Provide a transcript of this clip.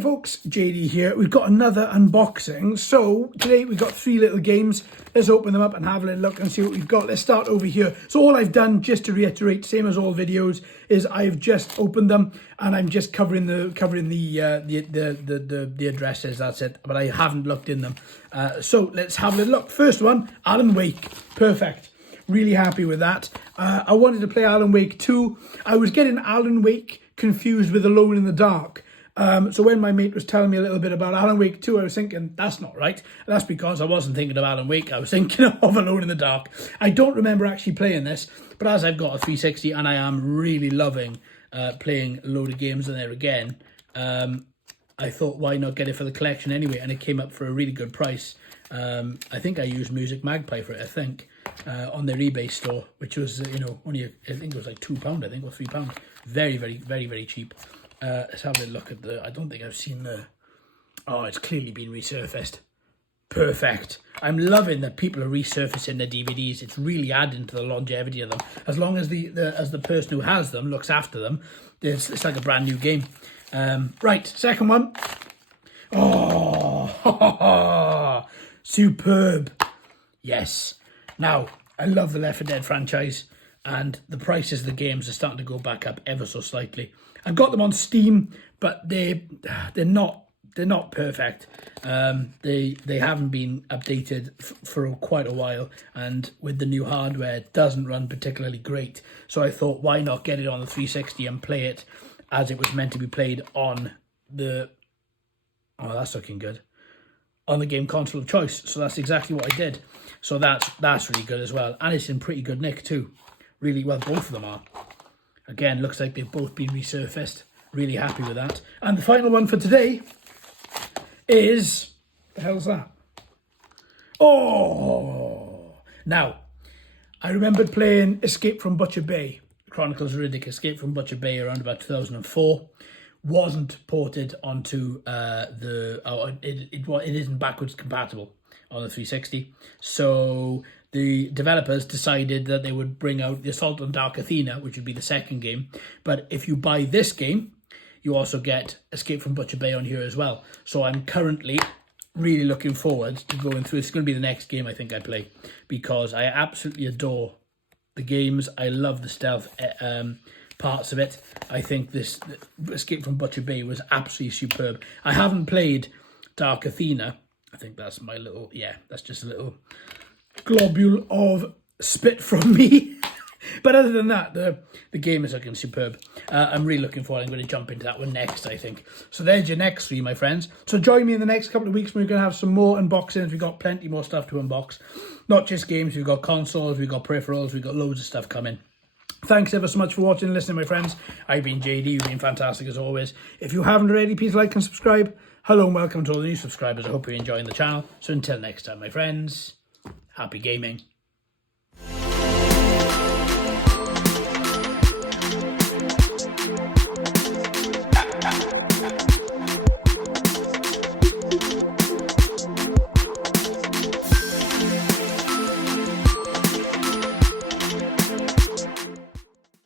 Hiya folks, JD here. We've got another unboxing. So today we've got 3 little games. Let's open them up and have a little look and see what we've got. Let's start over here. So all I've done, just to reiterate, same as all videos, is I've just opened them and I'm just covering the addresses. That's it. But I haven't looked in them. So let's have a little look. First one, Alan Wake. Perfect. Really happy with that. I wanted to play Alan Wake 2. I was getting Alan Wake confused with Alone in the Dark. So when my mate was telling me a little bit about Alan Wake 2, I was thinking, that's not right. That's because I wasn't thinking of Alan Wake. I was thinking of Alone in the Dark. I don't remember actually playing this, but as I've got a 360 and I am really loving playing a load of games in there again, I thought, why not get it for the collection anyway? And it came up for a really good price. I think I used Music Magpie for it, on their eBay store, which was, only, I think it was like £2, I think, or £3. Very, very, very, very cheap. Let's have a look at I don't think I've seen oh, it's clearly been resurfaced. Perfect. I'm loving that people are resurfacing their DVDs. It's really adding to the longevity of them. As long as the person who has them looks after them, it's like a brand new game. Right, second one. Oh, superb. Yes. Now, I love the Left 4 Dead franchise, and the prices of the games are starting to go back up ever so slightly. I've got them on Steam, but they're not perfect. They haven't been updated for quite a while, and with the new hardware, it doesn't run particularly great. So I thought, why not get it on the 360 and play it as it was meant to be played on the... Oh, that's looking good. On the game console of choice. So that's exactly what I did. So that's really good as well, and it's in pretty good nick too. Really well, both of them are. Again, looks like they've both been resurfaced. Really happy with that. And the final one for today is... the hell's that? Oh! Now, I remembered playing Escape from Butcher Bay. Chronicles of Riddick, Escape from Butcher Bay around about 2004. Wasn't ported onto it isn't backwards compatible on the 360. So the developers decided that they would bring out the Assault on Dark Athena, which would be the second game. But if you buy this game, you also get Escape from Butcher Bay on here as well. So I'm currently really looking forward to going through. It's going to be the next game I think I play, because I absolutely adore the games. I love the stealth parts of it. I think this Escape from Butcher Bay was absolutely superb. I haven't played Dark Athena. I think that's my little, that's just a little globule of spit from me. But other than that, the game is looking superb. I'm really looking forward. I'm going to jump into that one next, I think. So there's your next 3, my friends. So join me in the next couple of weeks when we're going to have some more unboxings. We've got plenty more stuff to unbox. Not just games, we've got consoles, we've got peripherals, we've got loads of stuff coming. Thanks ever so much for watching and listening, my friends. I've been JD. You've been fantastic as always. If you haven't already, please like and subscribe. Hello and welcome to all the new subscribers. I hope you're enjoying the channel. So until next time, my friends, happy gaming.